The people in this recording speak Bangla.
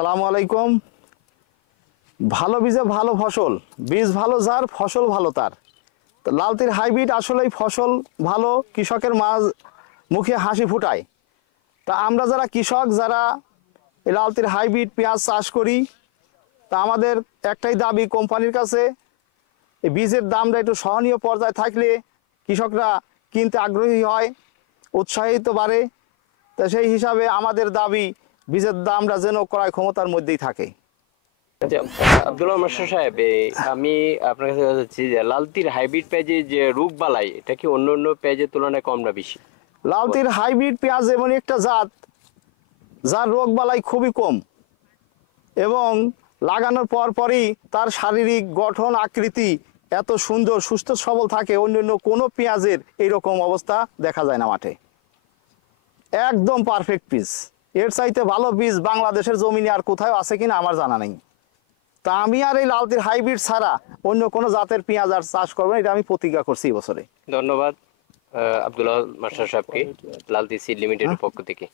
আসসালামু আলাইকুম। ভালো বীজে ভালো ফসল, বীজ ভালো যার ফসল ভালো তার। তো লালতির হাইব্রিড আসলেই ফসল ভালো, কৃষকের মুখে হাসি ফুটায়। তা আমরা যারা কৃষক, যারা এই লালতির হাইব্রিড পেঁয়াজ চাষ করি, তা আমাদের একটাই দাবি কোম্পানির কাছে, এই বীজের দামটা একটু সহনীয় পর্যায়ে থাকলে কৃষকরা কিনতে আগ্রহী হয়, উৎসাহিত বাড়ে। তা সেই হিসাবে আমাদের দাবি বীজের দামটা যেন ক্রয় ক্ষমতার মধ্যেই থাকে। আচ্ছা, আব্দুল্লাহ মাস্টার সাহেব, আমি আপনার কাছে জানতে চাচ্ছি যে লালতির হাইব্রিড পেঁয়াজে যে রোগ বালাই, এটা কি অন্য অন্য পেঁয়াজের তুলনায় কম না বেশি? লালতির হাইব্রিড পেঁয়াজ এমন একটা জাত যার রোগ বালাই খুবই কম, এবং লাগানোর পরই তার শারীরিক গঠন আকৃতি এত সুন্দর সুস্থ সবল থাকে, অন্যান্য কোনো পেঁয়াজের এইরকম অবস্থা দেখা যায় না মাঠে। একদম পারফেক্ট বীজ, এর চাইতে ভালো বীজ বাংলাদেশের জমিনে আর কোথাও আছে কিনা আমার জানা নেই। তা আমি আর এই লালতির হাইব্রিড ছাড়া অন্য কোনো জাতের পেঁয়াজ আর চাষ করবো না, এটা আমি প্রতিজ্ঞা করছি এই বছরে। ধন্যবাদ আব্দুল্লাহ মাস্টার সাহেবকে লালতি সিড লিমিটেডের পক্ষ থেকে।